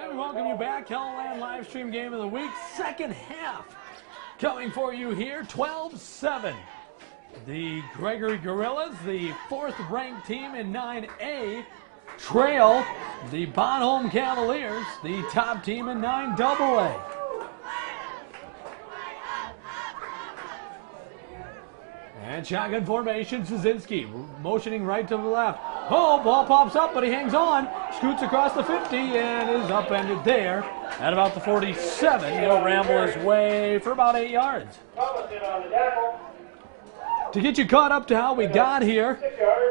And we welcome you back. KELOLAND live stream game of the week, second half. Coming for you here, 12-7. The Gregory Gorillas, the fourth ranked team in 9A, trail the Bonhomme Cavaliers, the top team in 9AA. And shotgun formation, Szynski motioning right to the left. Oh, ball pops up, but he hangs on. Scoots across the 50 and is upended there at about the 47. He'll ramble his way for about 8 yards. To get you caught up to how we got here,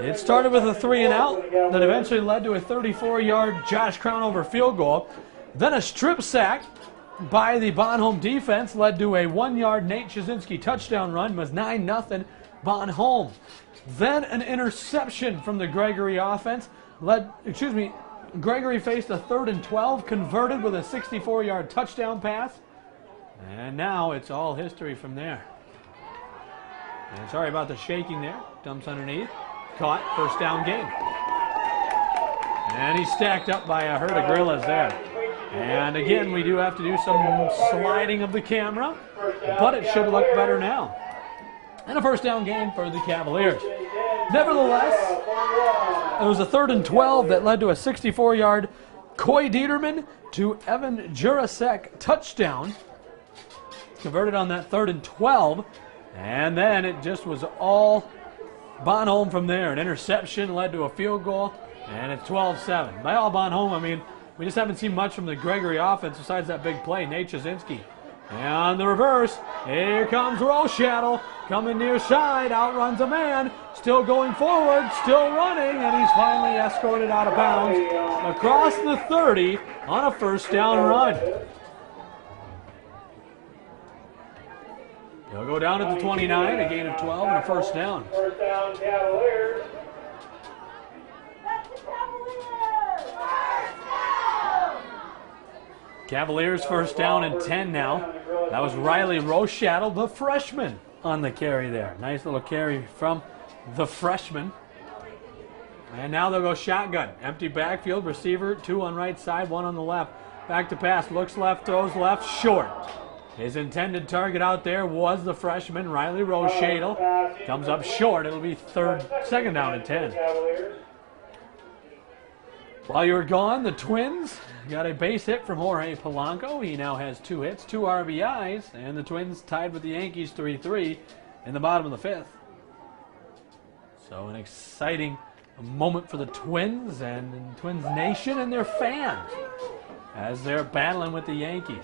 it started with a 3-and-out that eventually led to a 34-yard Josh Crownover field goal. Then a strip sack by the Bonhomme defense led to a 1-yard Nate Szynski touchdown run. Was 9-0 Bonhomme. Then an interception from the Gregory offense Gregory faced a 3rd and 12, converted with a 64-yard touchdown pass. And now it's all history from there. And sorry about the shaking there. Dumps underneath. Caught. First down game. And he's stacked up by a herd of gorillas there. And again, we do have to do some sliding of the camera, but it should look better now. And a first down game for the Cavaliers. Nevertheless, it was a 3rd and 12 that led to a 64-yard Coy Dieterman to Evan Jurasek touchdown. Converted on that 3rd and 12. And then it just was all Bonhomme from there. An interception led to a field goal, and it's 12-7. By all Bonhomme, I mean, we just haven't seen much from the Gregory offense besides that big play, Nate Szynski. And on the reverse, here comes Rochattel, coming near side, outruns a man, still going forward, still running, and he's finally escorted out of bounds across the 30 on a first down run. He'll go down at the 29, a gain of 12 and a first down. First down, Cavaliers. Cavaliers first down and 10 now. That was Riley Rochattel, the freshman, on the carry there. Nice little carry from the freshman. And now they'll go shotgun. Empty backfield, receiver, 2 on right side, 1 on the left. Back to pass, looks left, throws left, short. His intended target out there was the freshman, Riley Rochattel. Comes up short. It'll be second down and 10. While you were gone, the Twins got a base hit from Jorge Polanco. He now has 2 hits, 2 RBIs, and the Twins tied with the Yankees 3-3 in the bottom of the 5th. So an exciting moment for the Twins and Twins Nation and their fans as they're battling with the Yankees.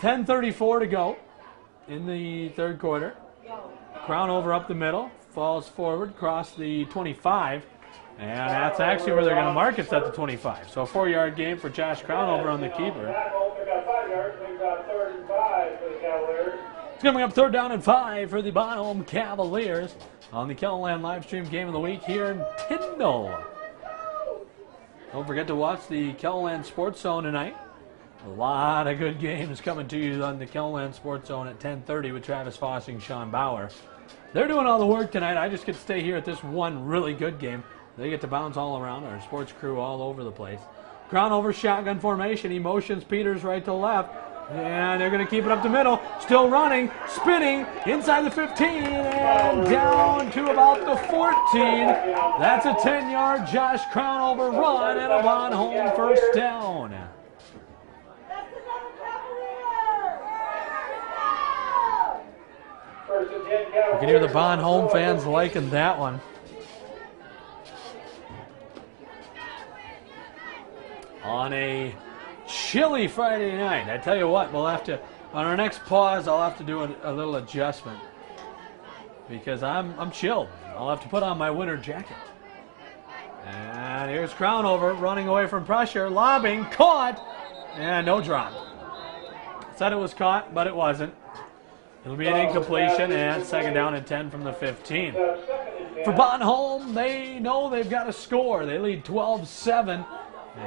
10:34 to go in the 3rd quarter. Crownover up the middle, falls forward, across the 25, and that's actually where they're going to mark it at the 25. So a 4-yard gain for Josh Crownover on the keeper. It's coming up 3rd down and 5 for the Bonhomme Cavaliers on the KELOLAND live stream game of the week here in Tyndall. Don't forget to watch the KELOLAND Sports Zone tonight. A lot of good games coming to you on the KELOLAND Sports Zone at 10:30 with Travis Fossing, Sean Bauer. They're doing all the work tonight. I just get to stay here at this one really good game. They get to bounce all around, our sports crew all over the place. Crownover shotgun formation. He motions Peters right to left. And they're going to keep it up the middle. Still running, spinning, inside the 15 and down to about the 14. That's a 10-yard Josh Crownover run and a Bonhomme first down. You can hear the Bonhomme fans liking that one. On a chilly Friday night. I tell you what, we'll have to, on our next pause, I'll have to do a little adjustment because I'm chilled. I'll have to put on my winter jacket. And here's Crownover running away from pressure, lobbing, caught, and no drop. Said it was caught, but it wasn't. It'll be an incompletion and second down and 10 from the 15. For Bonhomme, they know they've got to score. They lead 12-7.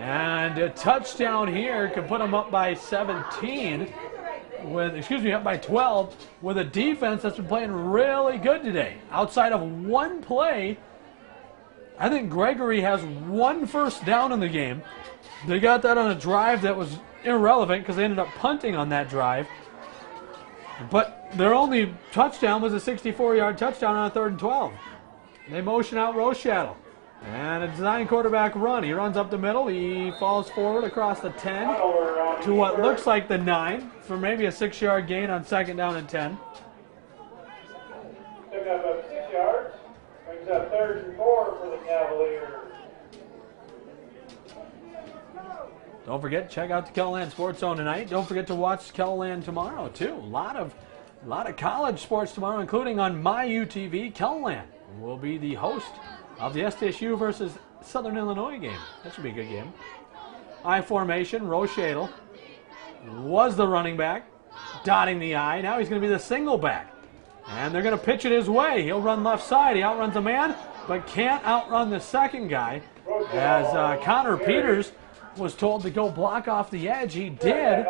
And a touchdown here could put them up by 17 up by 12 with a defense that's been playing really good today. Outside of one play, I think Gregory has one first down in the game. They got that on a drive that was irrelevant because they ended up punting on that drive. But their only touchdown was a 64-yard touchdown on a 3rd and 12. They motion out Rochetto. And a design quarterback run. He runs up the middle. He falls forward across the 10 to what looks like the 9 for maybe a 6-yard gain on 2nd down and 10. Took up 6 yards. Brings up 3rd and 4 for the Cavaliers. Don't forget, check out the KELOLAND Sports Zone tonight. Don't forget to watch KELOLAND tomorrow, too. A lot of college sports tomorrow, including on MyUTV. KELOLAND will be the host of the SDSU versus Southern Illinois game. That should be a good game. I formation, Rochetto was the running back, dotting the I. Now he's going to be the single back. And they're going to pitch it his way. He'll run left side. He outruns a man, but can't outrun the second guy. As Connor Peters was told to go block off the edge. He did,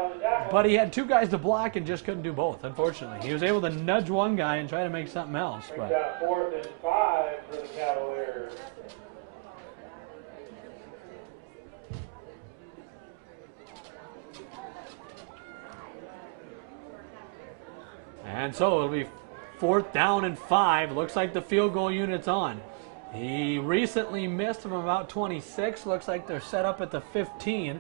but he had 2 guys to block and just couldn't do both, unfortunately. He was able to nudge one guy and try to make something else. Brings up 4th and 5 for the Cavaliers. And so it'll be 4th down and 5. Looks like the field goal unit's on. He recently missed from about 26. Looks like they're set up at the 15,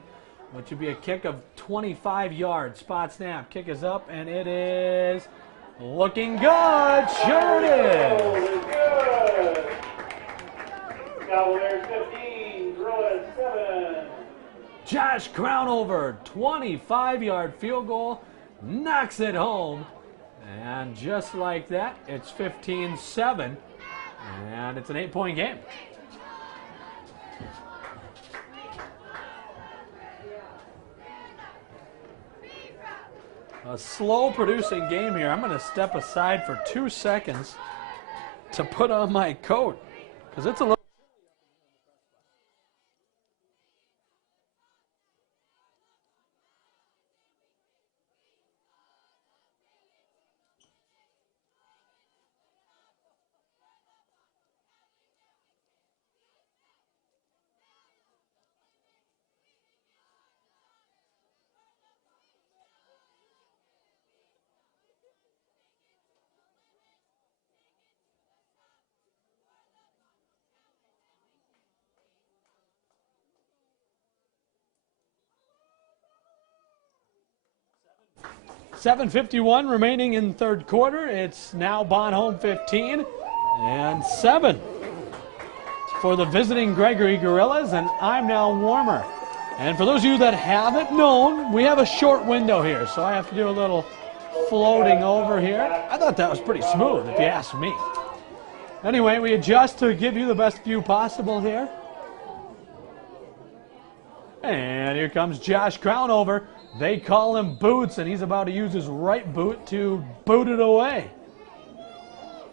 which would be a kick of 25 yards. Spot snap. Kick is up, and it is looking good. Sure it is. Good. Cavaliers 15, Gorillas 7. Josh Crownover, 25-yard field goal, knocks it home. And just like that, it's 15-7. And it's an 8-point game. A slow producing game here. I'm going to step aside for 2 seconds to put on my coat because it's a little. .7:51 remaining in the 3rd quarter. It's now Bonhomme 15 and 7 for the visiting Gregory Gorillas, and I'm now warmer. And for those of you that haven't known, we have a short window here, so I have to do a little floating over here. I thought that was pretty smooth, if you ask me. Anyway, we adjust to give you the best view possible here. And here comes Josh Crownover. They call him Boots, and he's about to use his right boot to boot it away.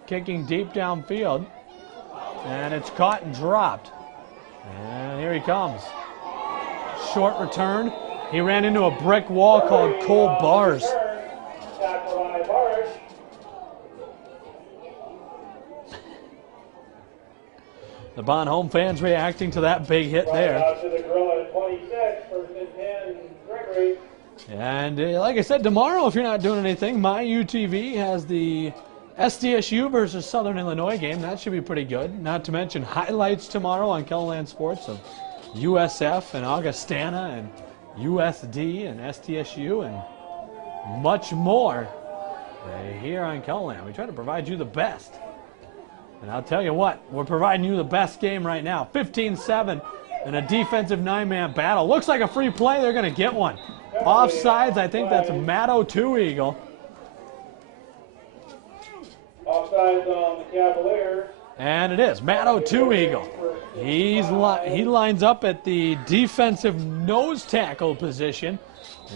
Kicking deep downfield. And it's caught and dropped. And here he comes. Short return. He ran into a brick wall called Cole Bars. The Bonhomme fans reacting to that big hit there. Out to the Gorilla 26, 1st and 10, Gregory. And like I said, tomorrow, if you're not doing anything, MyUTV has the SDSU versus Southern Illinois game. That should be pretty good. Not to mention highlights tomorrow on KELOLAND Sports of USF and Augustana and USD and SDSU and much more here on KELOLAND. We try to provide you the best. And I'll tell you what, we're providing you the best game right now. 15-7 in a defensive 9-man battle. Looks like a free play. They're going to get one. Offsides, I think that's Matto Two Eagle. Offsides on the Cavaliers. And it is Matto Two Eagle. He lines up at the defensive nose tackle position.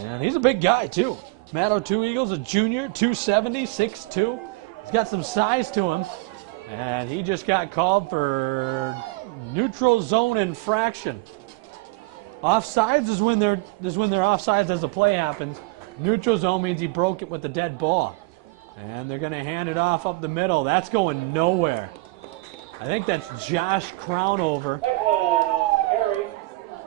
And he's a big guy, too. Matto Two Eagle's a junior, 270, 6'2". He's got some size to him. And he just got called for neutral zone infraction. Offsides is when they're offsides as the play happens. Neutral zone means he broke it with the dead ball. And they're going to hand it off up the middle. That's going nowhere. I think that's Josh Crownover. Carry.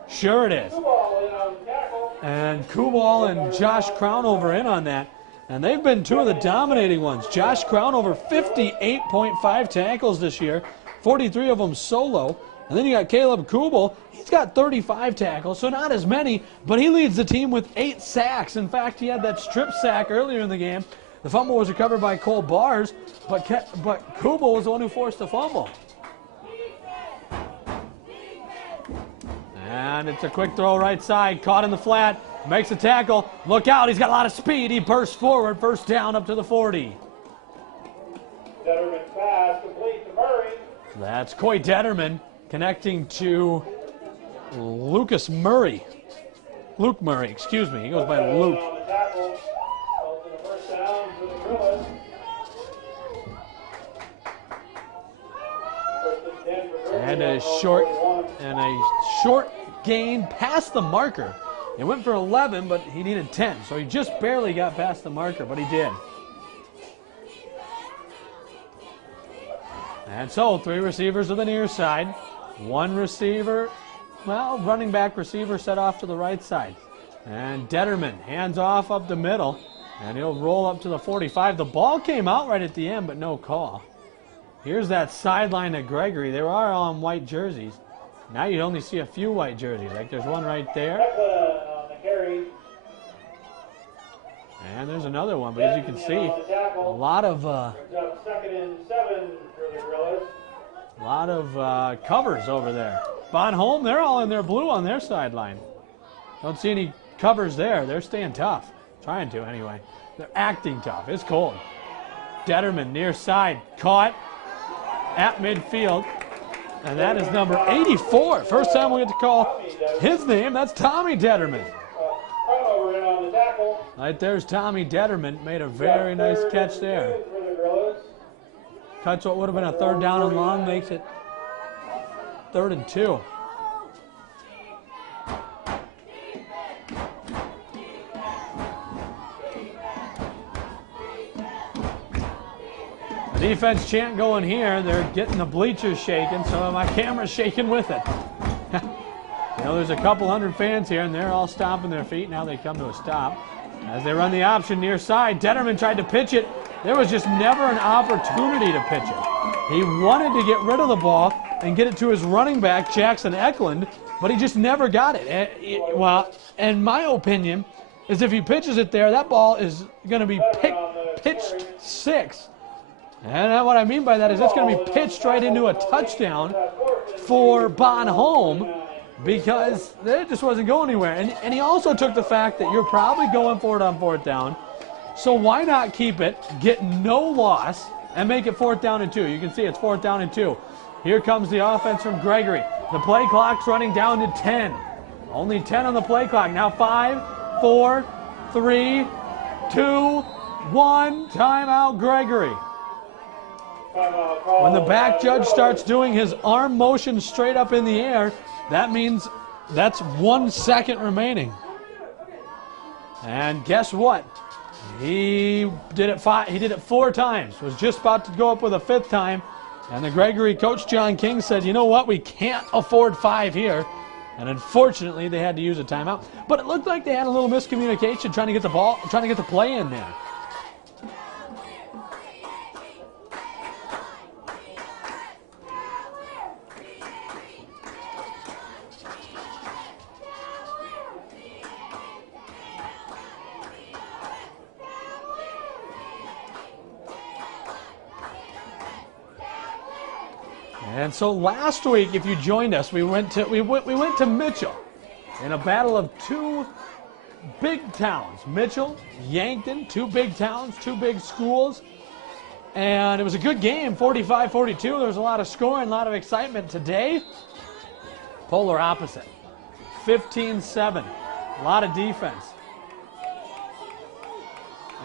Sure it is. Ball in on the tackle. And Kubal and Josh Crownover in on that. And they've been two of the dominating ones. Josh Crownover, 58.5 tackles this year, 43 of them solo. And then you got Caleb Kubal. He's got 35 tackles, so not as many, but he leads the team with 8 sacks. In fact, he had that strip sack earlier in the game. The fumble was recovered by Cole Bars, but Kubal was the one who forced the fumble. And it's a quick throw right side, caught in the flat, makes a tackle. Look out, he's got a lot of speed. He bursts forward, first down up to the 40. Detterman pass complete to Murray. That's Coy Detterman connecting to Lucas Murray. Luke Murray, excuse me. He goes by Luke. On the tackle. To the first down for the Gorillas. First and 10 for Gorillas. And a short gain past the marker. It went for 11, but he needed 10. So he just barely got past the marker, but he did. And so 3 receivers to the near side. 1 receiver, well, running back receiver set off to the right side. And Detterman hands off up the middle, and he'll roll up to the 45. The ball came out right at the end, but no call. Here's that sideline to Gregory. They are all in white jerseys. Now you only see a few white jerseys. Like there's one right there. On the carry. And there's another one, but as you can see, a lot of Second and 7 for the Gorillas. a lot of covers over there. Bon Holm, they're all in their blue on their sideline. Don't see any covers there. They're staying tough. Trying to, anyway. They're acting tough. It's cold. Detterman near side. Caught at midfield. And that is number 84. First time we get to call his name. That's Tommy Detterman. Crownover in on the tackle. Right there's Tommy Detterman. Made a very nice catch there. For the Gorillas. Cuts what would have been a 3rd down and long. Makes it 3rd and 2. The defense chant going here. They're getting the bleachers shaking, so my camera's shaking with it. You know, there's a couple hundred fans here, and they're all stomping their feet. Now they come to a stop. As they run the option near side, Detterman tried to pitch it. There was just never an opportunity to pitch it. He wanted to get rid of the ball and get it to his running back, Jackson Eklund, but he just never got it. Well, in my opinion, is if he pitches it there, that ball is going to be pitched 6. And what I mean by that is it's going to be pitched right into a touchdown for Bon Holm because it just wasn't going anywhere. And he also took the fact that you're probably going for it on 4th down. So why not keep it, get no loss, and make it 4th down and 2? You can see it's 4th down and 2. Here comes the offense from Gregory. The play clock's running down to 10. Only 10 on the play clock. Now 5, 4, 3, 2, 1. Timeout, Gregory. When the back judge starts doing his arm motion straight up in the air, that means that's 1 second remaining. And guess what? He did it 4 times. Was just about to go up with a 5th time. And the Gregory coach, John King, said, you know what? We can't afford 5 here. And unfortunately, they had to use a timeout. But it looked like they had a little miscommunication trying to get the play in there. And so last week, if you joined us, we went to Mitchell in a battle of 2 big towns. Mitchell, Yankton, 2 big towns, 2 big schools. And it was a good game, 45-42. There was a lot of scoring, a lot of excitement. Today, polar opposite. 15-7, a lot of defense.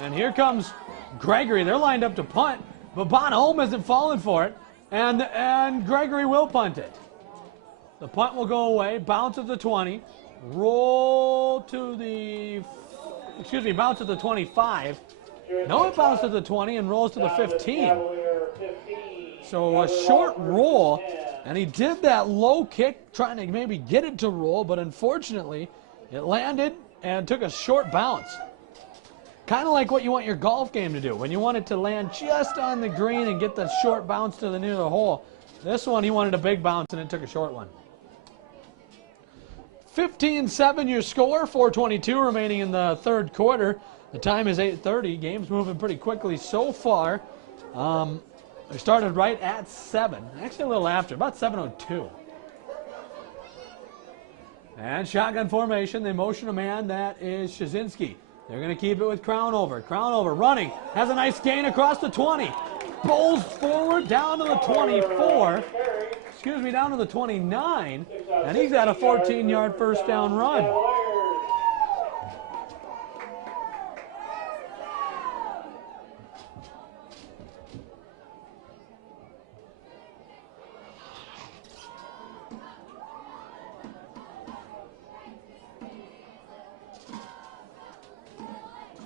And here comes Gregory. They're lined up to punt, but Bon Holm isn't falling for it. And Gregory will punt it. The punt will go away, bounce at the 20, bounce at the 25. No, it bounced at the 20 and rolls to the 15. So a short roll, and he did that low kick trying to maybe get it to roll, but unfortunately it landed and took a short bounce. Kind of like what you want your golf game to do. When you want it to land just on the green and get the short bounce to the near the hole. This one, he wanted a big bounce and it took a short one. 15-7 your score, 4:22 remaining in the third quarter. The time is 8:30. Game's moving pretty quickly so far. They started right at 7. Actually a little after, about 7:02. And shotgun formation, they motion a man, that is Shazinski. They're going to keep it with Crownover. Crownover running, has a nice gain across the 20. Bowls forward down to the 24. Excuse me, down to the 29. And he's at a 14-yard first down run.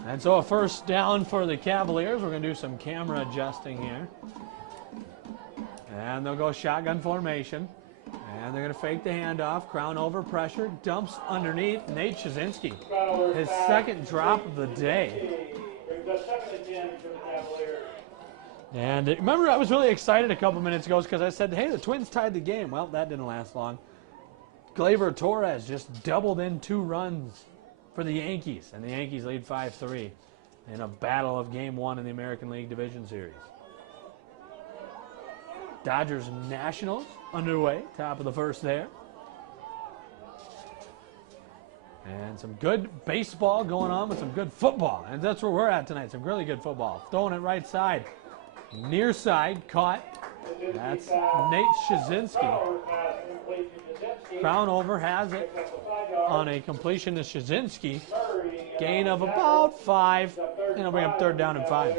And so a first down for the Cavaliers. We're going to do some camera adjusting here. And they'll go shotgun formation. And they're going to fake the handoff. Crownover pressure. Dumps underneath. Nate Shazinski. His second drop of the day. And remember, I was really excited a couple minutes ago because I said, hey, the Twins tied the game. Well, that didn't last long. Gleyber Torres just doubled in 2 runs for the Yankees, and the Yankees lead 5-3 in a battle of Game 1 in the American League Division Series. Dodgers Nationals underway, top of the first there. And some good baseball going on with some good football, and that's where we're at tonight, some really good football. Throwing it right side, near side, caught. That's Nate Shazinski. Crownover has it on a completion to Shazinski. Gain of about 5. And it'll bring up third down and 5.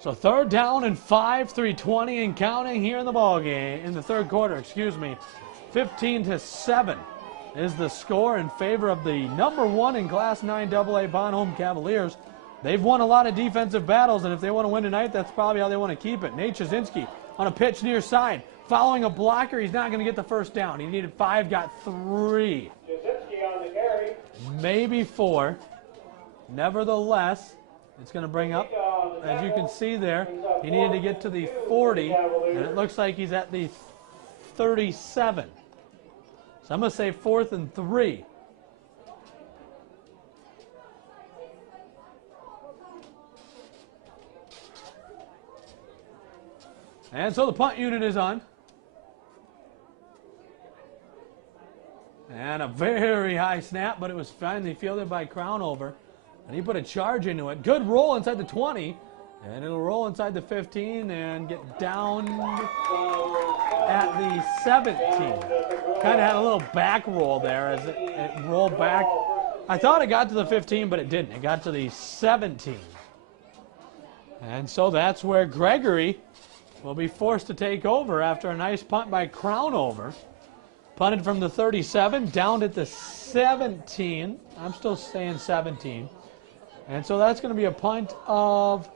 So third down and 5, 3:20 and counting here in the ball game, in the third quarter, excuse me. 15-7 is the score in favor of the number 1 in Class 9 AA Bonhomme Cavaliers. They've won a lot of defensive battles, and if they want to win tonight, that's probably how they want to keep it. Nate Shazinski on a pitch near side. Following a blocker, he's not going to get the first down. He needed 5, got 3. Shazinski on the carry. Maybe 4. Nevertheless, it's going to bring up, as you can see there, he needed to get to the 40, and it looks like he's at the 37. So I'm going to say 4th and 3. And so the punt unit is on. And a very high snap, but it was finally fielded by Crownover. And he put a charge into it. Good roll inside the 20. And it'll roll inside the 15 and get down at the 17. Kind of had a little back roll there as it rolled back. I thought it got to the 15, but it didn't. It got to the 17. And so that's where Gregory will be forced to take over after a nice punt by Crownover. Punted from the 37, down at the 17. I'm still saying 17. And so that's going to be a punt of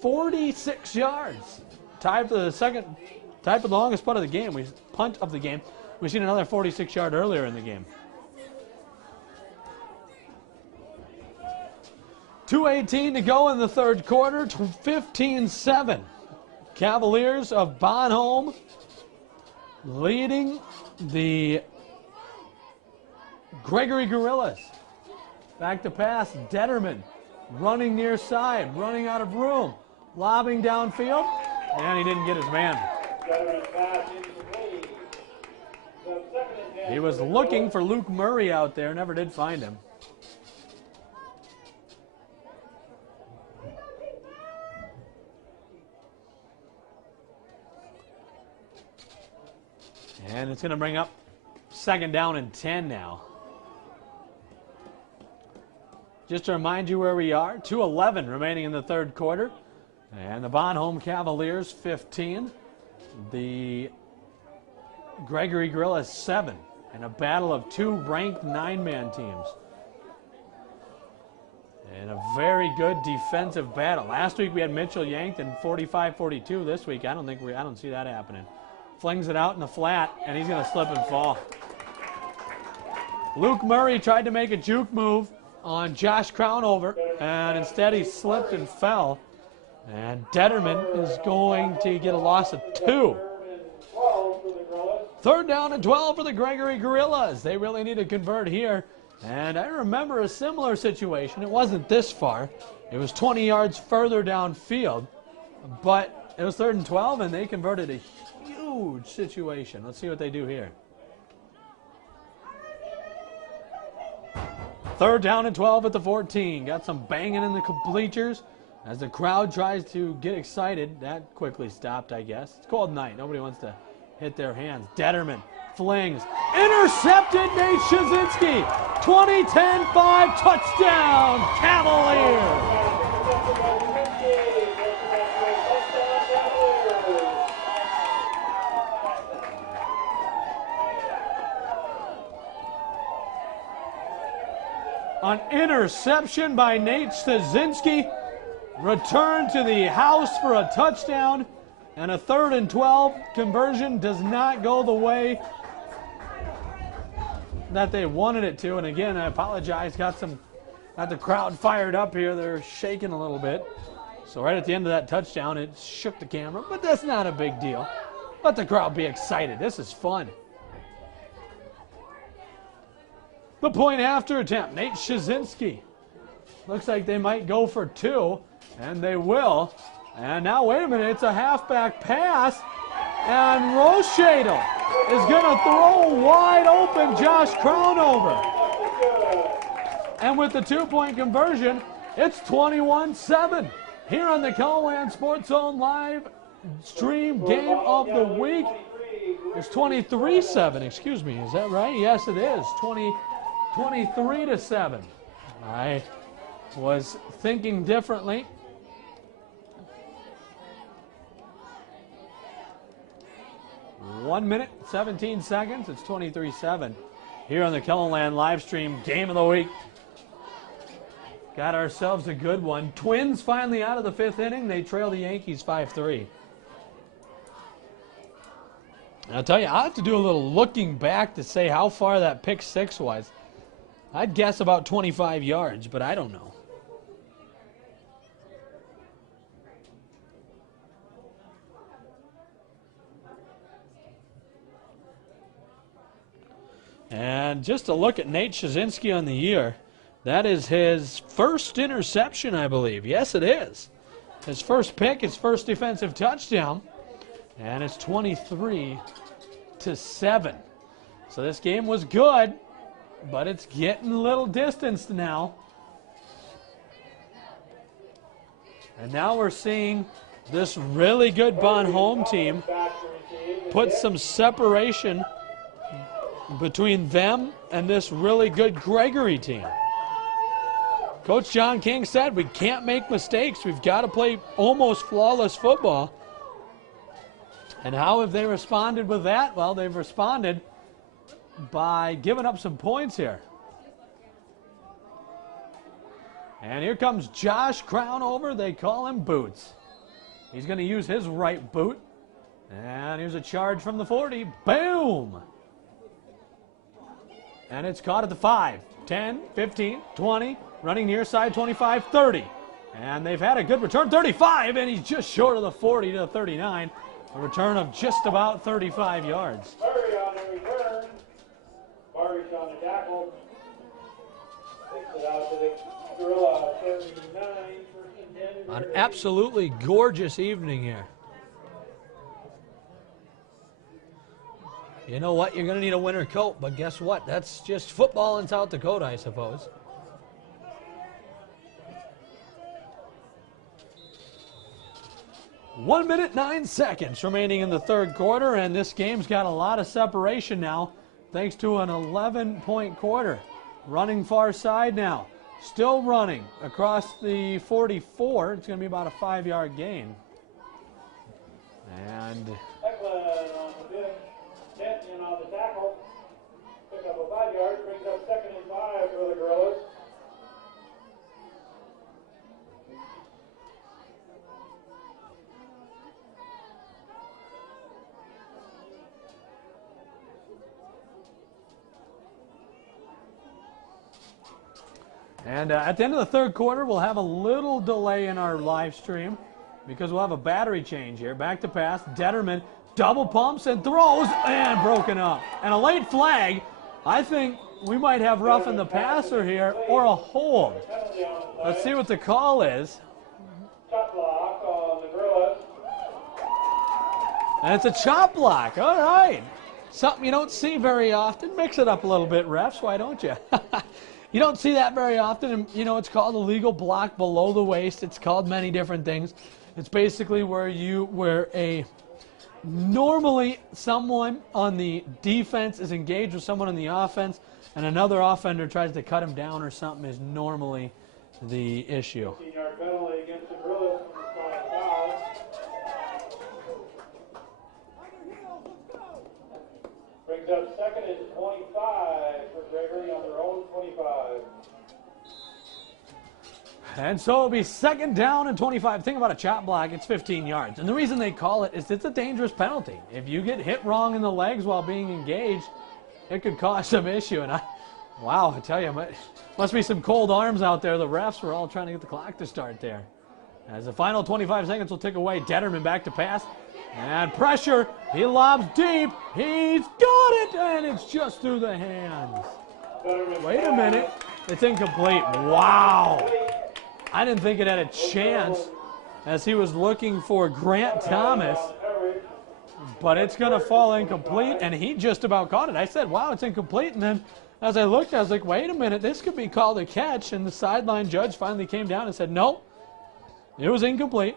46 yards. Tied for the longest punt of the game. Punt of the game. We've seen another 46-yard earlier in the game. 2:18 to go in the third quarter. 15-7. Cavaliers of Bonhomme leading the Gregory Gorillas. Back to pass, Detterman running near side, running out of room, lobbing downfield, and he didn't get his man. He was looking for Luke Murray out there, never did find him. And it's going to bring up second down and 10 now. Just to remind you where we are, 2:11 remaining in the third quarter. And the Bonhomme Cavaliers 15. The Gregory Gorillas 7. in a battle of two ranked 9-man teams. And a very good defensive battle. Last week we had Mitchell yanked in 45-42. This week I don't see that happening. Flings it out in the flat, and he's going to slip and fall. Luke Murray tried to make a juke move on Josh Crownover, and instead he slipped and fell. And Detterman is going to get a loss of 2. 3rd down and 12 for the Gregory Gorillas. They really need to convert here. And I remember a similar situation. It wasn't this far. It was 20 yards further downfield. But it was 3rd and 12, and they converted a huge situation. Let's see what they do here. 3rd down and 12 at the 14. Got some banging in the bleachers as the crowd tries to get excited. That quickly stopped, I guess. It's cold night. Nobody wants to hit their hands. Detterman flings. Intercepted Nate Shazinski. 20-10-5 touchdown Cavaliers. An interception by Nate Shazinski. Return to the house for a touchdown. And a 3rd and 12 conversion does not go the way that they wanted it to. And again, I apologize. Got the crowd fired up here. They're shaking a little bit. So right at the end of that touchdown, it shook the camera. But that's not a big deal. Let the crowd be excited. This is fun. The point after attempt, Nate Shazinski. Looks like they might go for 2, and they will. And now, wait a minute, it's a halfback pass, and Rochadle is going to throw wide open Josh Crownover. And with the 2-point conversion, it's 21-7. Here on the KELOLAND Sports Zone live stream game of the week. It's 23-7, excuse me, is that right? Yes, it is, 23-7. I was thinking differently. One minute, 17 seconds. It's 23-7 here on the KELOLAND live stream game of the week. Got ourselves a good one. Twins finally out of the 5th inning. They trail the Yankees 5-3. I'll tell you, I'll have to do a little looking back to say how far that pick 6 was. I'd guess about 25 yards, but I don't know. And just a look at Nate Shazinski on the year. That is his first interception, I believe. Yes, it is. His first pick, his first defensive touchdown. And it's 23-7. So this game was good, but it's getting a little distanced now. And now we're seeing this really good Bon Home team put some separation between them and this really good Gregory team. Coach John King said we can't make mistakes. We've got to play almost flawless football. And how have they responded with that? Well, they've responded by giving up some points here. And here comes Josh Crownover. They call him Boots. He's going to use his right boot. And here's a charge from the 40. Boom! And it's caught at the 5, 10, 15, 20, running near side 25, 30. And they've had a good return, 35, and he's just short of the 40 to 39. A return of just about 35 yards. Murray on the return. Barbish on the tackle. Takes it out to the Gorilla 39. An absolutely gorgeous evening here. You know what? You're going to need a winter coat, but guess what? That's just football in South Dakota, I suppose. One minute, 9 seconds remaining in the third quarter, and this game's got a lot of separation now, thanks to an 11-point quarter. Running far side now. Still running across the 44. It's going to be about a 5-yard gain. And Eklund on the bench. Kenton on the tackle. And at the end of the third quarter, we'll have a little delay in our live stream because we'll have a battery change here. Back to pass. Detterman double pumps and throws and broken up. And a late flag. I think we might have roughing the passer here or a hold. Let's see what the call is. Chop block on the Gorillas. And it's a chop block. All right. Something you don't see very often. Mix it up a little bit, refs. Why don't you? You don't see that very often. And, you know, it's called a legal block below the waist. It's called many different things. It's basically where normally someone on the defense is engaged with someone on the offense and another offender tries to cut him down or something is normally the issue. 15-yard penalty against the Gorillas for the foul. Brings up second and 25 for Gregory on their own 25. And so it'll be second down and 25. Think about a chop block, it's 15 yards. And the reason they call it is it's a dangerous penalty. If you get hit wrong in the legs while being engaged, it could cause some issue. And wow, I tell you, must be some cold arms out there. The refs were all trying to get the clock to start there. As the final 25 seconds will tick away, Detterman back to pass. And pressure, he lobs deep, he's got it, and it's just through the hands. Wait a minute, it's incomplete. Wow. I didn't think it had a chance as he was looking for Grant Thomas, but it's going to fall incomplete, and he just about caught it. I said, wow, it's incomplete, and then as I looked, I was like, wait a minute, this could be called a catch, and the sideline judge finally came down and said, no, it was incomplete.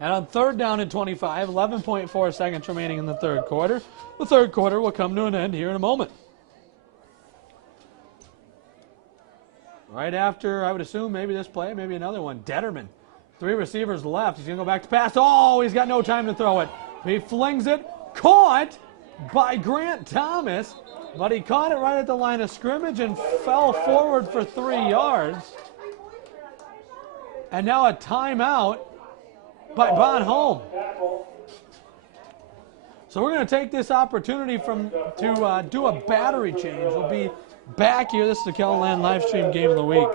And on third down and 25, 11.4 seconds remaining in the third quarter. The third quarter will come to an end here in a moment. Right after, I would assume, maybe this play, maybe another one. Detterman, 3 receivers left. He's going to go back to pass. Oh, he's got no time to throw it. He flings it. Caught by Grant Thomas, but he caught it right at the line of scrimmage and fell forward for 3 yards. And now a timeout by Bon Holm. So we're going to take this opportunity to do a battery change. We'll be back here. This is the KELOLAND live stream game of the week.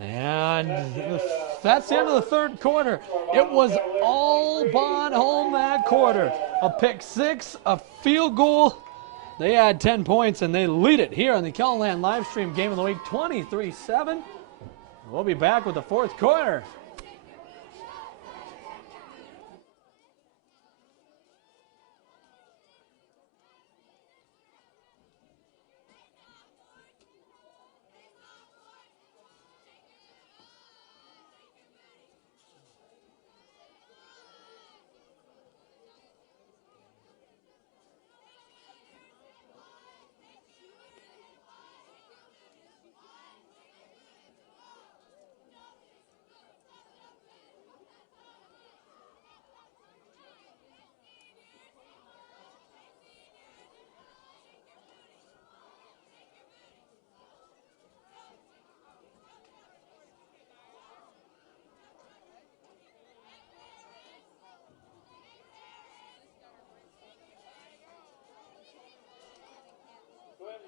And that's the end of the third quarter. It was all Bon Holm that quarter. A pick six, a field goal. They had 10 points, and they lead it here on the KELOLAND live stream game of the week, 23-7. We'll be back with the fourth quarter.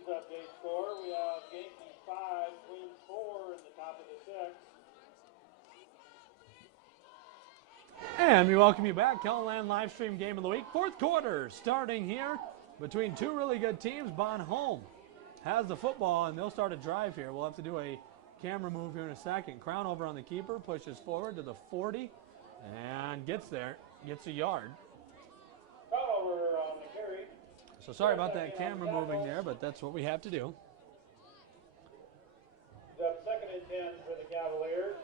Twins update score. We have Yankees 5, Twins 4 in the top of the 6th. And we welcome you back. KELOLAND live stream game of the week. Fourth quarter starting here between two really good teams. Bon Homme has the football, and they'll start a drive here. We'll have to do a camera move here in a second. Crown over on the keeper, pushes forward to the 40, and gets there, gets a yard. Over on the carry. So sorry about that camera moving there, but that's what we have to do. Up 2nd and 10 for the Cavaliers.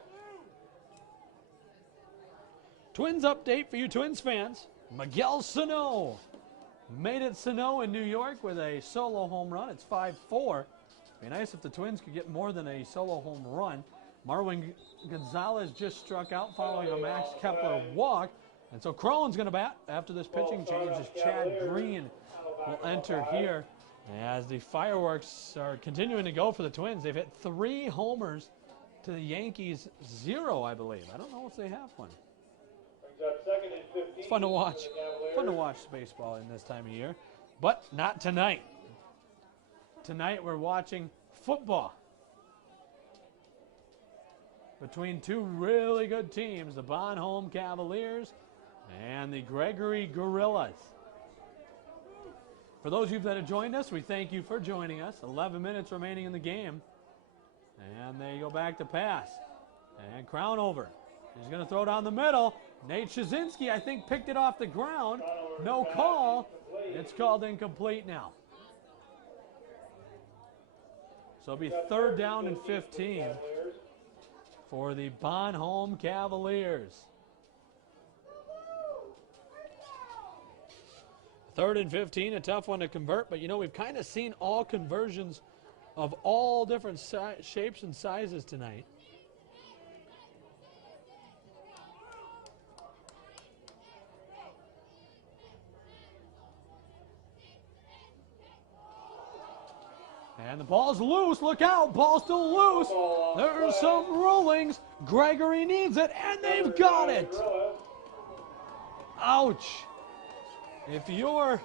Twins update for you Twins fans. Miguel Sano made it Sano in New York with a solo home run. It's 5-4. Be nice if the Twins could get more than a solo home run. Marwin Gonzalez just struck out following a Max Kepler walk. And so Crone's going to bat after this pitching change as Chad Green will enter here as the fireworks are continuing to go for the Twins. They've hit 3 homers to the Yankees 0, I believe. I don't know if they have one. Up 2nd and 15. It's fun to watch. Fun to watch baseball in this time of year. But not tonight. Tonight we're watching football between two really good teams, the Bon Homme Cavaliers and the Gregory Gorillas. For those of you that have joined us, we thank you for joining us. 11 minutes remaining in the game. And they go back to pass. And Crown over. He's going to throw down the middle. Nate Shazinski, I think, picked it off the ground. No call. It's called incomplete now. So it'll be 3rd down and 15 for the Bon Homme Cavaliers. 3rd and 15, a tough one to convert, but you know, we've kind of seen all conversions of all different shapes and sizes tonight. And the ball's loose. Look out. Ball's still loose. There's some rollings. Gregory needs it, and they've got it. Ouch. If you're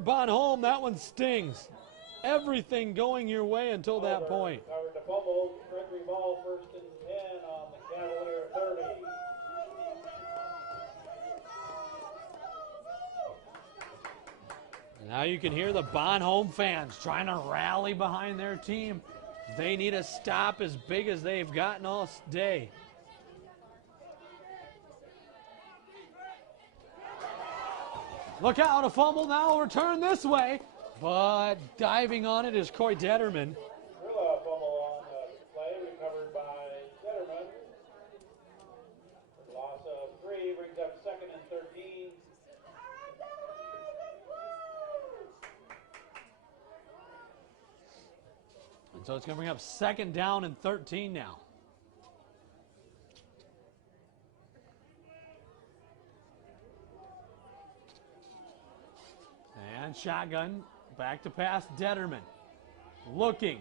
Bon Homme, that one stings. Everything going your way until that point. Covered the fumble. Gregory ball 1st and 10 on the Cavalier 30. Now you can hear the Bon Homme fans trying to rally behind their team. They need a stop as big as they've gotten all day. Look out, a fumble now, return this way. But diving on it is Coy Detterman. Gorilla fumble on the play, recovered by Detterman. Loss of 3 brings up 2nd and 13. And so it's going to bring up 2nd down and 13 now. And shotgun, back to pass, Detterman. Looking,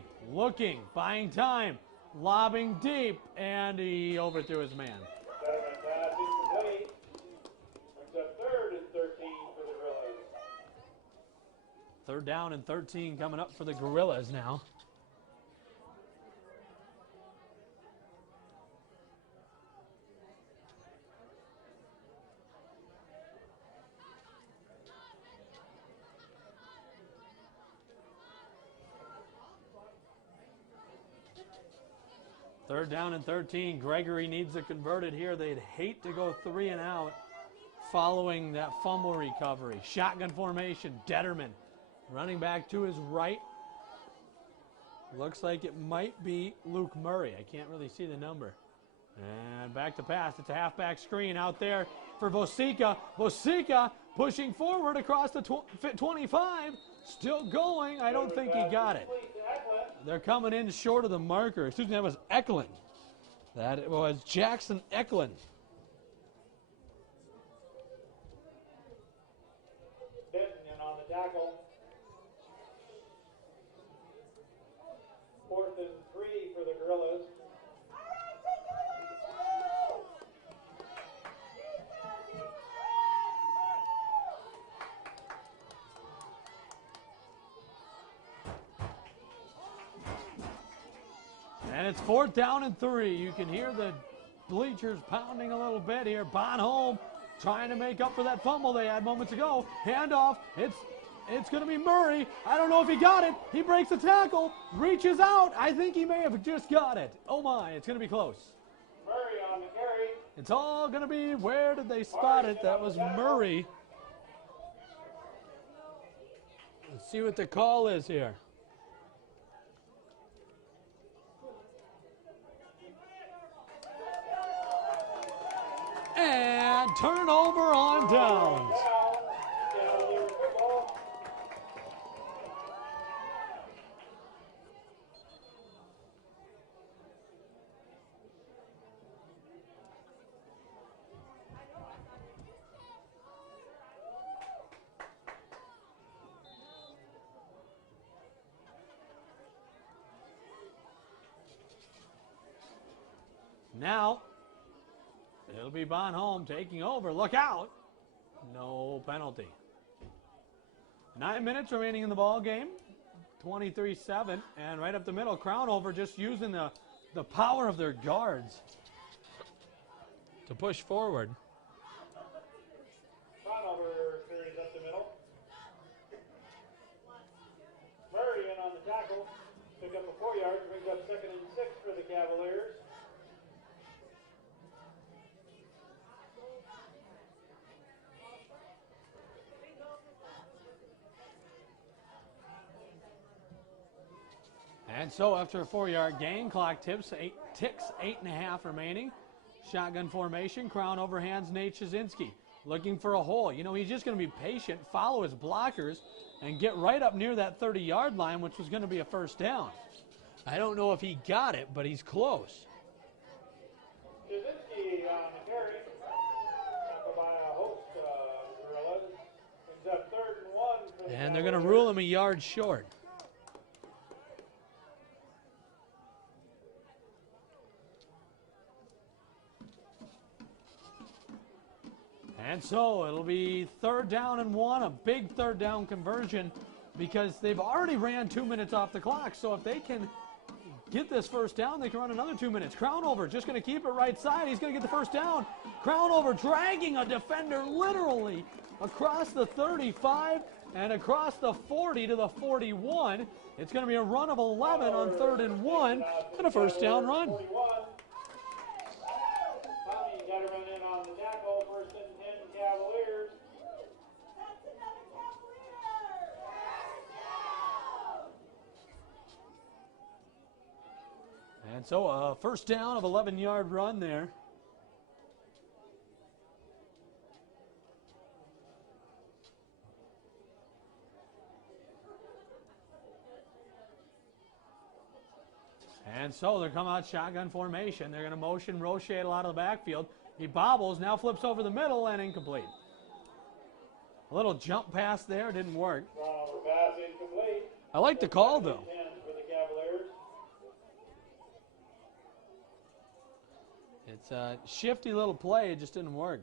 buying time, lobbing deep, and he overthrew his man. Detterman pass incomplete. Brings up 3rd and 13 for the Gorillas. 3rd down and 13 coming up for the Gorillas now. Third down and 13. Gregory needs it converted here. They'd hate to go 3 and out following that fumble recovery. Shotgun formation. Detterman running back to his right. Looks like it might be Luke Murray. I can't really see the number. And back to pass. It's a halfback screen out there for Vosica. Vosica pushing forward across the 25. Still going. I don't think he got it. They're coming in short of the marker. Excuse me, that was Eklund. That was Jackson Eklund. Denton on the tackle. 4th and 3 for the Gorillas. And it's 4th down and 3. You can hear the bleachers pounding a little bit here. Bonhomme trying to make up for that fumble they had moments ago. Handoff. It's going to be Murray. I don't know if he got it. He breaks the tackle, reaches out. I think he may have just got it. Oh my, it's going to be close. Murray on the carry. It's all going to be, where did they spot it? That was Murray. Let's see what the call is here. And turnover on downs. Cavalier football. Now, it'll be Bonhomme taking over. Look out. No penalty. 9 minutes remaining in the ball game. 23-7. And right up the middle, Crownover just using the power of their guards to push forward. Crownover carries up the middle. Murray in on the tackle. Pick up a 4 yards, brings up 2nd and 6 for the Cavaliers. And so after a 4-yard gain, clock ticks 8.5 remaining. Shotgun formation, Crownover hands Nate Shazinski. Looking for a hole. You know, he's just going to be patient, follow his blockers, and get right up near that 30-yard line, which was going to be a 1st down. I don't know if he got it, but he's close. Shazinski on the carry. Tackled by a host, Gorillas. Brings up 3rd and 1 for the And they're going to Cavaliers. rule him a yard short. And so it'll be 3rd down and 1, a big 3rd down conversion because they've already ran 2 minutes off the clock. So if they can get this 1st down, they can run another 2 minutes. Crownover just going to keep it right side. He's going to get the 1st down. Crownover dragging a defender literally across the 35 and across the 40 to the 41. It's going to be a run of 11 on 3rd and 1 and a 1st down run. 41. Tommy got to run in on the tackle. 1st and 10 Cavaliers. And so a 1st down of 11-yard run there. And so they're coming out shotgun formation. They're going to motion Rochadle out of the backfield. He bobbles, now flips over the middle and incomplete. A little jump pass there, didn't work. Crownover pass incomplete. I like the call though. 10 for the Cavaliers. It's a shifty little play, it just didn't work.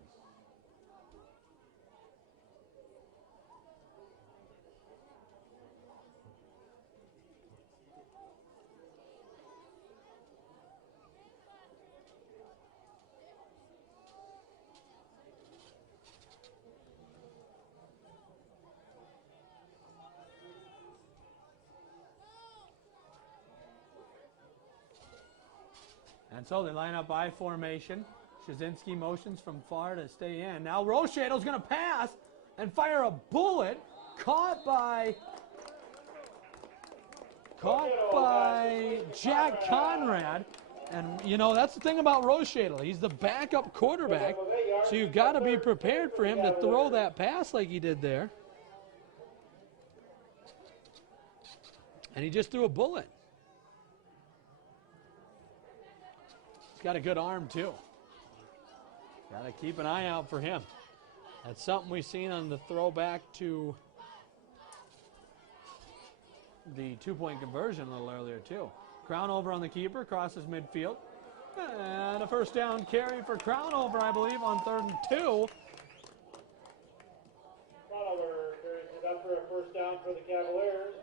And so they line up I formation. Shazinski motions from far to stay in. Now Rochadle's going to pass and fire a bullet. Caught by Jack Conrad. And, you know, that's the thing about Rochadle. He's the backup quarterback, so you've got to be prepared for him to throw that pass like he did there. And he just threw a bullet. He's got a good arm, too. Got to keep an eye out for him. That's something we've seen on the throwback to the two-point conversion a little earlier, too. Crownover on the keeper, crosses midfield. And a 1st down carry for Crownover, I believe, on 3rd and 2. Crownover carries it up for a 1st down for the Cavaliers.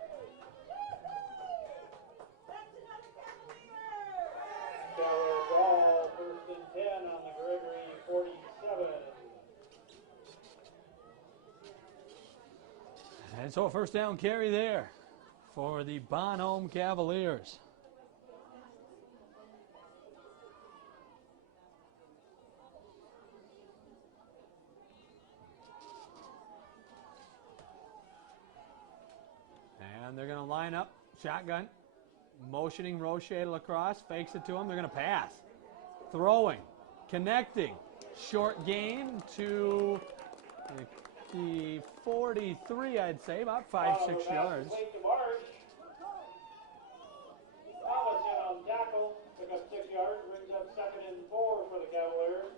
And so a first down carry there for the Bonhomme Cavaliers. And they're going to line up, shotgun, motioning Roche Lacrosse, fakes it to him. They're going to pass, throwing, connecting, short gain to the 43, I'd say, about 5-6 yards. Thomas in on tackle, pick up 6 yards, brings up 2nd and 4 for the Cavaliers.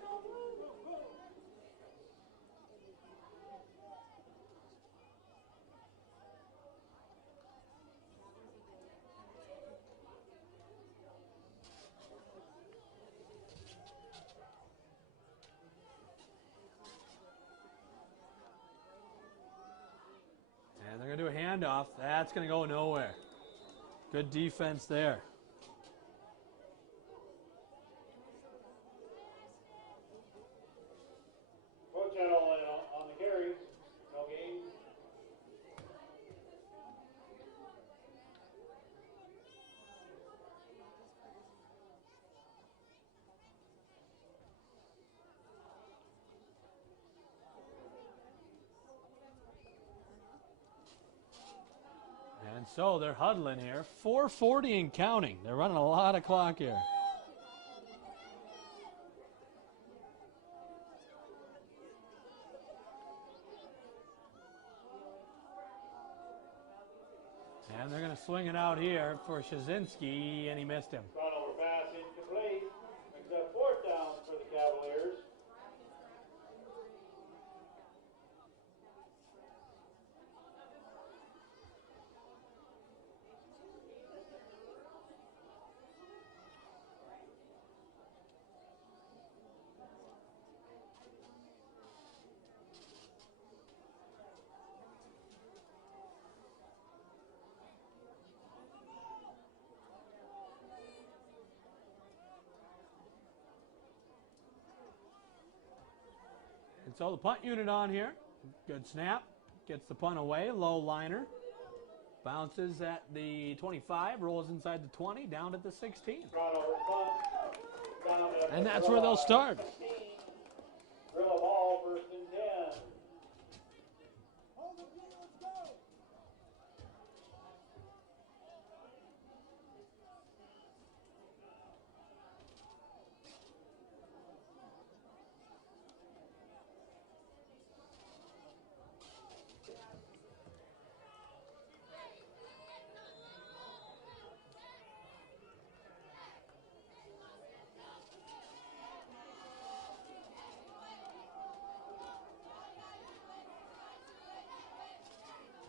And they're going to do a handoff. That's going to go nowhere. Good defense there. Coach had on the carry. No gain. And so they're huddling here. 4:40 and counting. They're running a lot of clock here. And they're going to swing it out here for Shazinski, and he missed him. Run over pass incomplete. Brings up 4th down for the Cavaliers. And so the punt unit on here. Good snap. Gets the punt away. Low liner. Bounces at the 25. Rolls inside the 20. Down at the 16. Run over punt. Down at And the that's where they'll start. 16. Drill a ball, 1st and 10.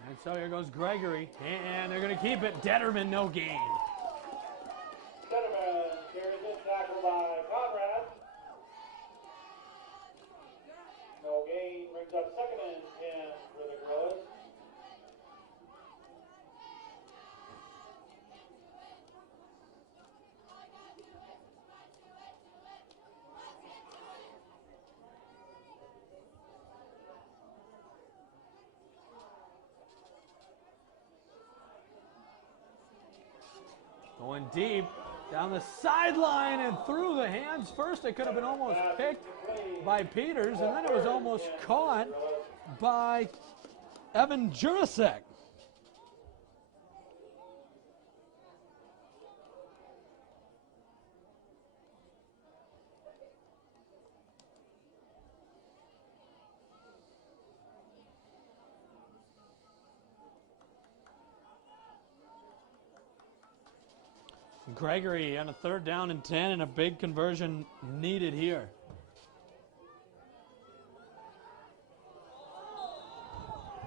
And so here goes Gregory. And they're going to keep it. Detterman, no gain. Detterman carries it, tackled by Conrad. No gain, brings up 2nd and 10 for the Gorillas. Going deep down the sideline and through the hands. First, it could have been almost picked by Peters, and then it was almost caught by Evan Jurasek. Gregory on a 3rd down and 10, and a big conversion needed here.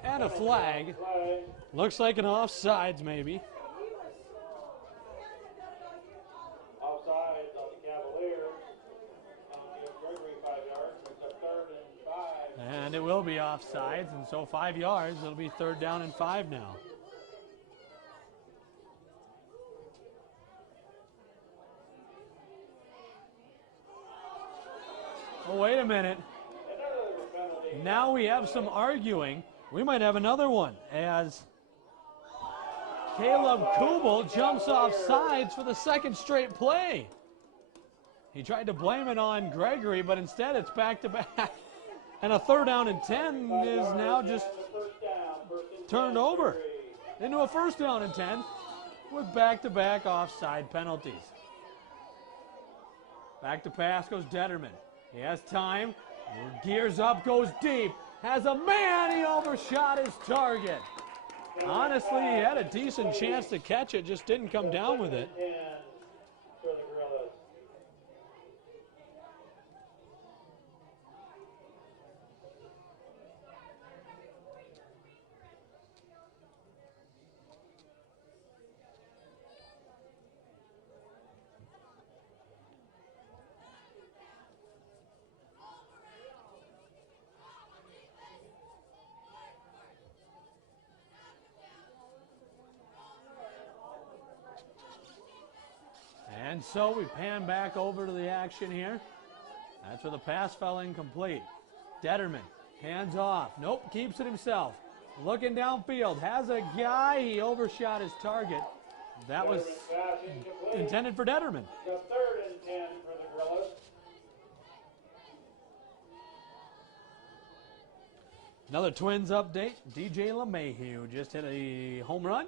And a flag. Looks like an offsides maybe. Offsides on the Cavaliers. Gives Gregory 5 yards, brings up 3rd and 5. And it will be offsides, and so 5 yards. It'll be 3rd down and 5 now. Oh, wait a minute. Now we have some arguing. we might have another one as Caleb Kubel jumps off sides for the second straight play. He tried to blame it on Gregory, but instead it's back-to-back. And a 3rd down and 10 is now just turned over into a 1st down and 10 with back-to-back offside penalties. Back to pass goes Detterman. He has time. Gears up, goes deep. Has a man. He overshot his target. Honestly, he had a decent chance to catch it, just didn't come down with it. And so we pan back over to the action here. That's where the pass fell incomplete. Detterman, hands off. Nope, keeps it himself. Looking downfield, has a guy. He overshot his target. That was intended for Detterman. The 3rd and 10 for the Gorillas. Another Twins update. DJ LeMahieu just hit a home run,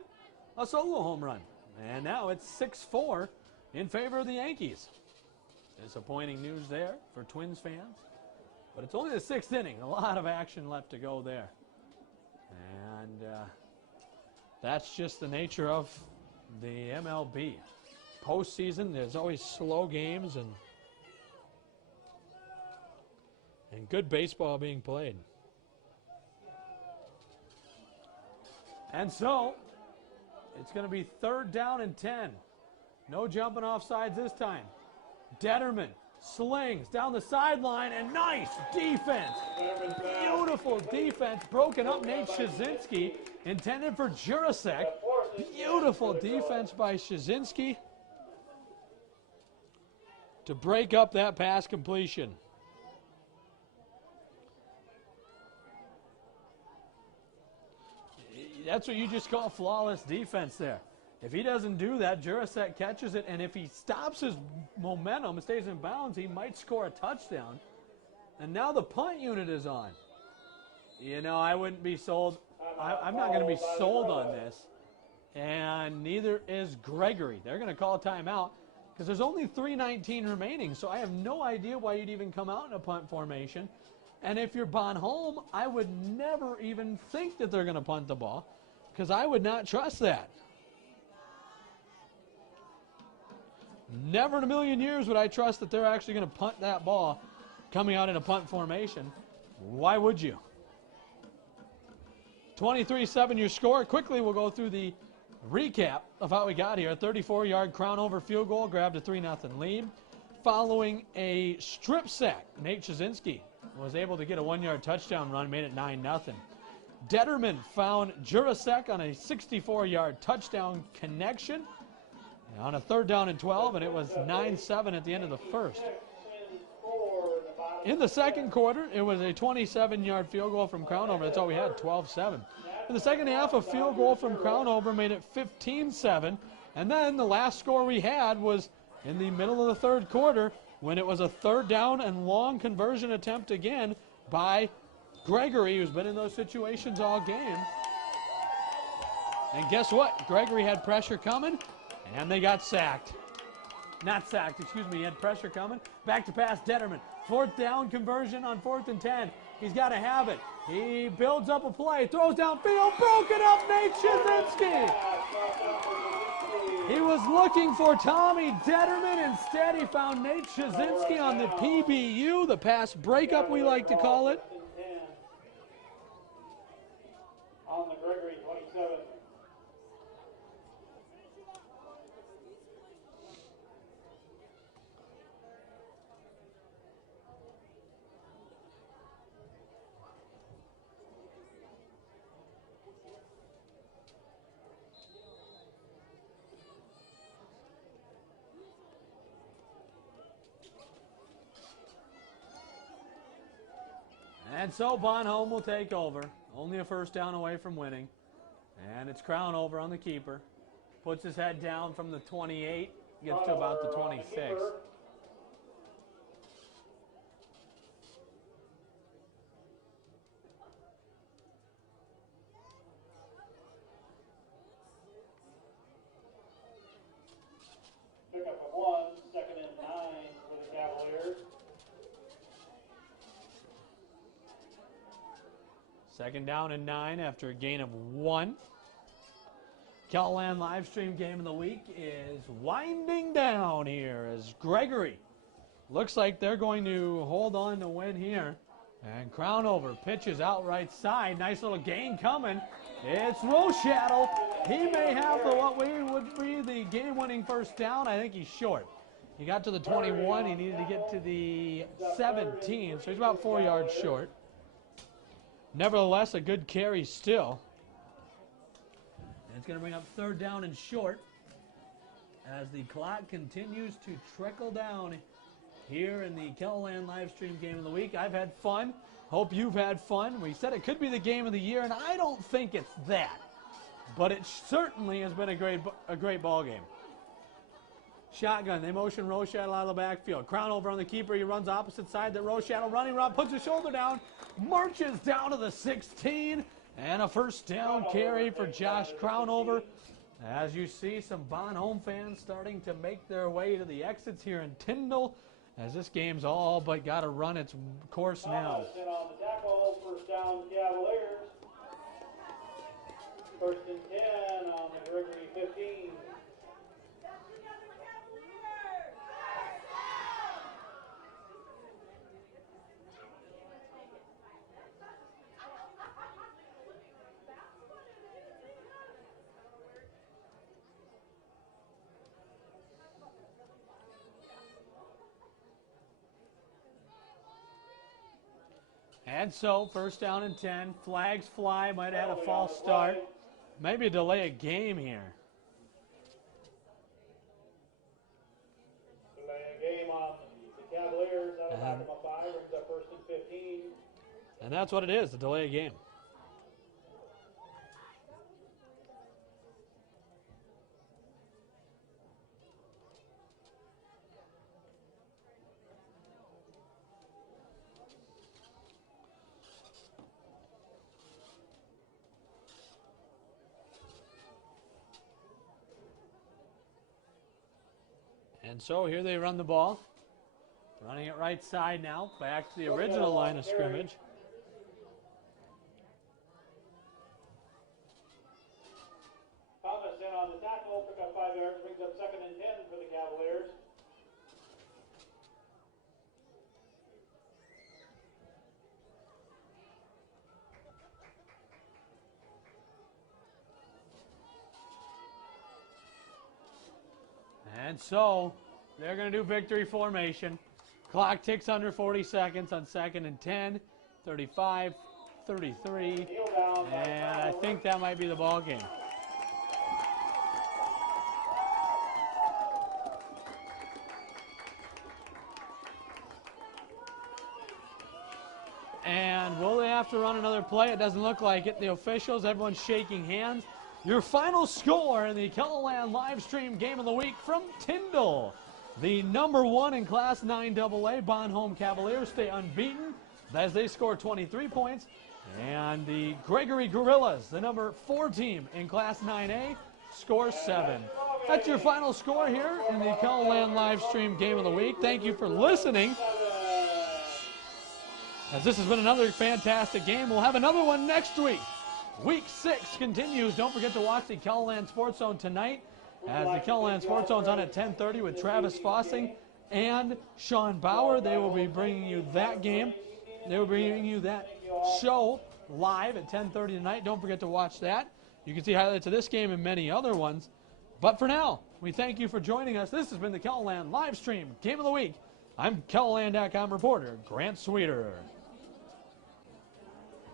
a solo home run. And now it's 6-4 in favor of the Yankees. Disappointing news there for Twins fans. But it's only the 6th inning. A lot of action left to go there. And that's just the nature of the MLB. Postseason, there's always slow games and good baseball being played. And so, it's going to be 3rd down and 10. No jumping off sides this time. Detterman slings down the sideline, and nice defense. Beautiful defense. Broken up Nate Shazinski. Intended for Jurasek. Beautiful defense by Shazinski to break up that pass completion. That's what you just call flawless defense there. If he doesn't do that, Jurasek catches it, and if he stops his momentum and stays in bounds, he might score a touchdown. And now the punt unit is on. You know, I wouldn't be sold. I'm not going to be sold on this. And neither is Gregory. They're going to call a timeout because there's only 3:19 remaining, so I have no idea why you'd even come out in a punt formation. And if you're Bonhomme, I would never even think that they're going to punt the ball because I would not trust that. Never in a million years would I trust that they're actually going to punt that ball coming out in a punt formation. Why would you? 23-7 your score. Quickly we'll go through the recap of how we got here. A 34-yard crown over field goal, grabbed a 3-0 lead. Following a strip sack, Nate Shazinski was able to get a 1-yard touchdown run, made it 9-0. Detterman found Jurasek on a 64-yard touchdown connection on a 3rd down and 12, and it was 9-7 at the end of the first. In the second quarter, it was a 27-yard field goal from Crownover. That's all we had, 12-7. In the second half, a field goal from Crownover made it 15-7. And then the last score we had was in the middle of the 3rd quarter when it was a 3rd down and long conversion attempt again by Gregory, who's been in those situations all game. And guess what? Gregory had pressure coming, and they got sacked. Not sacked, excuse me. He had pressure coming. Back to pass, Detterman. 4th down conversion on 4th and 10. He's got to have it. He builds up a play, throws downfield, broken up, Nate Shazinski. He was looking for Tommy Detterman. Instead, he found Nate Shazinski on the PBU, the pass breakup we like to call it. On the Gregory 27. And so Bonhomme will take over. Only a first down away from winning. And it's Crown over on the keeper. Puts his head down from the 28, gets to about the 26. Pickup of 1, 2nd and 9 for the Cavaliers. Second down and 9 after a gain of 1. KELOLAND live stream game of the week is winding down here as Gregory looks like they're going to hold on to win here. And Crown over pitches out right side. Nice little gain coming. It's Rochattle. He may have what would be the game-winning first down. I think he's short. He got to the 21. He needed to get to the 17, so he's about 4 yards short. Nevertheless, a good carry still. And it's going to bring up third down and short as the clock continues to trickle down here in the KELOLAND live stream game of the week. I've had fun. Hope you've had fun. We said it could be the game of the year, and I don't think it's that. But it certainly has been a great ball game. Shotgun. They motion Rochattle out of the backfield. Crown over on the keeper. He runs opposite side. That Rochattle running around, puts his shoulder down, marches down to the 16, and a first down carry for Josh Crownover. As you see, some Bon Home fans starting to make their way to the exits here in Tyndall, as this game's all but got to run its course now. Thomas in on the tackle, first down Cavaliers. First and 10 on the Gregory 15. And so, first down and 10. Flags fly. Might have had a false start. Maybe delay a game here. Delay a game on the Cavaliers. That'll back them up 5. Brings up first and 15. And that's what it is, a delay a game. And so here they run the ball. Running it right side now, back to the original line of scrimmage. Thomas in on the tackle, pick up 5 yards, brings up 2nd and 10 for the Cavaliers. And so they're going to do victory formation. Clock ticks under 40 seconds on 2nd and 10, 35, 33, and I think that might be the ball game. And will they have to run another play? It doesn't look like it. The officials, everyone's shaking hands. Your final score in the KELOLAND live stream game of the week from Tyndall. The number 1 in Class 9AA, Bon Home Cavaliers, stay unbeaten as they score 23 points. And the Gregory Gorillas, the number 4 team in Class 9A, scores 7. That's your final score here in the KELOLAND live stream game of the week. Thank you for listening. As this has been another fantastic game, we'll have another one next week. Week 6 continues. Don't forget to watch the KELOLAND Sports Zone tonight, as the KELOLAND Sports Zone's on at 10:30 with Travis Fossing and Sean Bauer. They will be bringing you that game. They will be bringing you that show live at 10:30 tonight. Don't forget to watch that. You can see highlights of this game and many other ones. But for now, we thank you for joining us. This has been the KELOLAND live stream game of the week. I'm KELOLAND.com reporter Grant Sweeter.